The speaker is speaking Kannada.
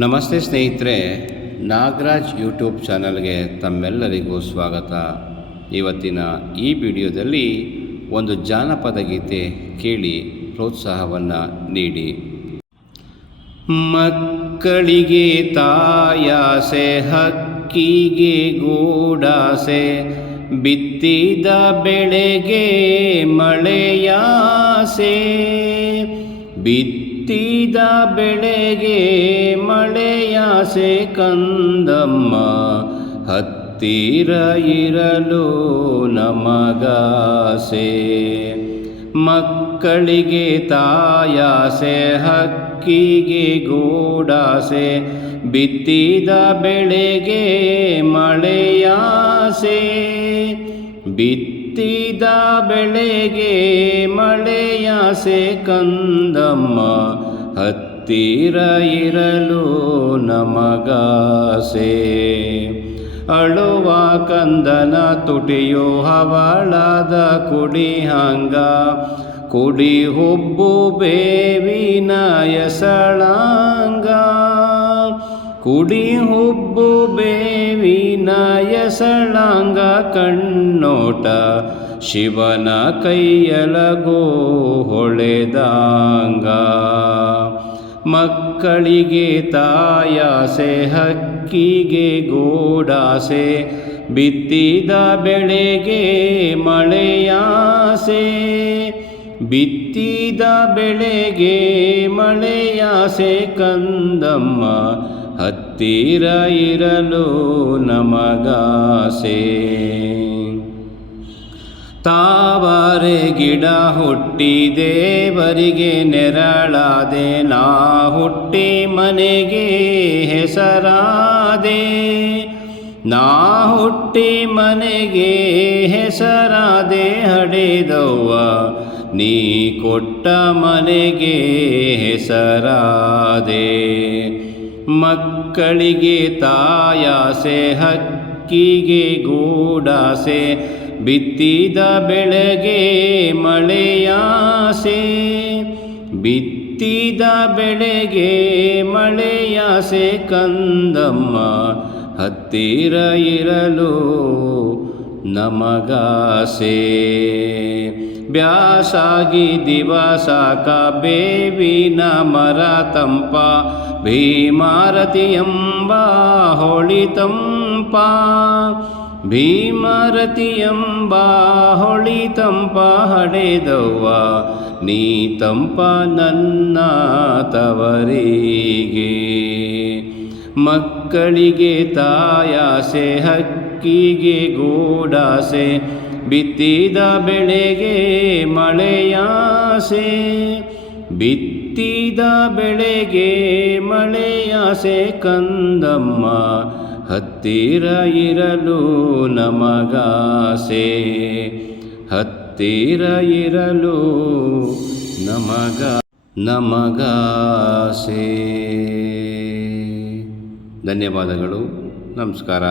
ನಮಸ್ತೆ ಸ್ನೇಹಿತರೆ, ನಾಗರಾಜ್ ಯೂಟ್ಯೂಬ್ ಚಾನಲ್ಗೆ ತಮ್ಮೆಲ್ಲರಿಗೂ ಸ್ವಾಗತ. ಇವತ್ತಿನ ಈ ವಿಡಿಯೋದಲ್ಲಿ ಒಂದು ಜಾನಪದ ಗೀತೆ ಕೇಳಿ ಪ್ರೋತ್ಸಾಹವನ್ನು ನೀಡಿ. ಮಕ್ಕಳಿಗೆ ತಾಯಾಸೆ, ಹಕ್ಕಿಗೆ ಗೂಡಾಸೆ, ಬಿತ್ತಿದ ಬೆಳೆಗೆ ಮಳೆಯಾಸೆ. ಬಿತ್ತಿದ ಬೆಳೆಗೆ ಮಳೆಯಾಸೆ ಕಂದಮ್ಮ ಹತ್ತಿರ ಇರಲು ನಮಗಾಸೆ. ಮಕ್ಕಳಿಗೆ ತಾಯಾಸೆ ಹಕ್ಕಿಗೆ ಗೂಡಾಸೆ ಬಿತ್ತಿದ ಬೆಳೆಗೆ ಮಳೆಯಾಸೆ. ಬಿತ್ತಿದ ಬೆಳೆಗೆ ಮಳೆಯಾಸೆ ಕಂದಮ್ಮ, ಹತ್ತಿರ ಇರಲು ನಮಗಾಸೆ. ಅಳುವ ಕಂದನ ತುಟಿಯು ಹವಳದ ಕುಡಿ ಹಂಗ, ಕುಡಿ ಹುಬ್ಬು ಬೇವಿನ ಎಸಳಂಗ. ಕುಡಿ ಹುಬ್ಬು ಬೇವಿನ ಎಸಳಂಗ ಕಣ್ಣೋಟ, ಶಿವನ ಕೈಯಲಗೋ ಹೊಳೆದಾಂಗ. ಮಕ್ಕಳಿಗೆ ತಾಯಾಸೆ ಹಕ್ಕಿಗೆ ಗೋಡಾಸೆ, ಬಿತ್ತಿದ ಬೆಳೆಗೆ ಮಳೆಯಾಸೆ. ಬಿತ್ತಿದ ಬೆಳೆಗೆ ಮಳೆಯಾಸೆ ಕಂದಮ್ಮ ಹತ್ತಿರ ಇರಲು ನಮಗಾಸೆ. ತಾವರೆ ಗಿಡ ಹುಟ್ಟಿ ದೇವರಿಗೆ ನೆರಳಾದೆ, ನಾ ಹುಟ್ಟಿ ಮನೆಗೆ ಹೆಸರಾದೆ. ನಾ ಹುಟ್ಟಿ ಮನೆಗೆ ಹೆಸರಾದೆ ಹಡೆದವ್ವ, ನೀ ಕೊಟ್ಟ ಮನೆಗೆ ಹೆಸರಾದೆ. ಮಕ್ಕಳಿಗೆ ತಾಯಾಸೆ ಹಕ್ಕಿಗೆ ಗೂಡಾಸೆ ಬಿತ್ತಿದ ಬೆಳೆಗೆ ಮಳೆಯಾಸೆ. ಬಿತ್ತಿದ ಬೆಳೆಗೆ ಮಳೆಯಾಸೆ ಕಂದಮ್ಮ ಹತ್ತಿರ ಇರಲು ನಮಗಾಸೆ. ಬ್ಯಾಸಾಗಿ ದಿವಸಾಕ ಬೇವಿನ ಮರ ತಂಪ, ಭೀಮಾರತಿ ಎಂಬ ಹೊಳಿ ತಂಪ. ಭೀಮಾರತಿ ಎಂಬ ಹೊಳಿ ತಂಪ ಹಡೆದವ್ವ ನೀ ತಂಪ ನನ್ನ ತವರಿಗೆ. ಮಕ್ಕಳಿಗೆ ತಾಯಾಸೆ ಹಕ್ಕಿಗೆ ಗೂಡಾಸೆ ಬಿತ್ತಿದ ಬೆಳೆಗೆ ಮಳೆಯಾಸೆ ಬಿತ್ತಿದ ಬೆಳೆಗೆ ಮಳೆಯಾಸೆ ಕಂದಮ್ಮ, ಹತ್ತಿರ ಇರಲು ನಮಗಾಸೆ ಹತ್ತಿರ ಇರಲು ನಮಗ ನಮಗಾಸೆ ಧನ್ಯವಾದಗಳು. ನಮಸ್ಕಾರ.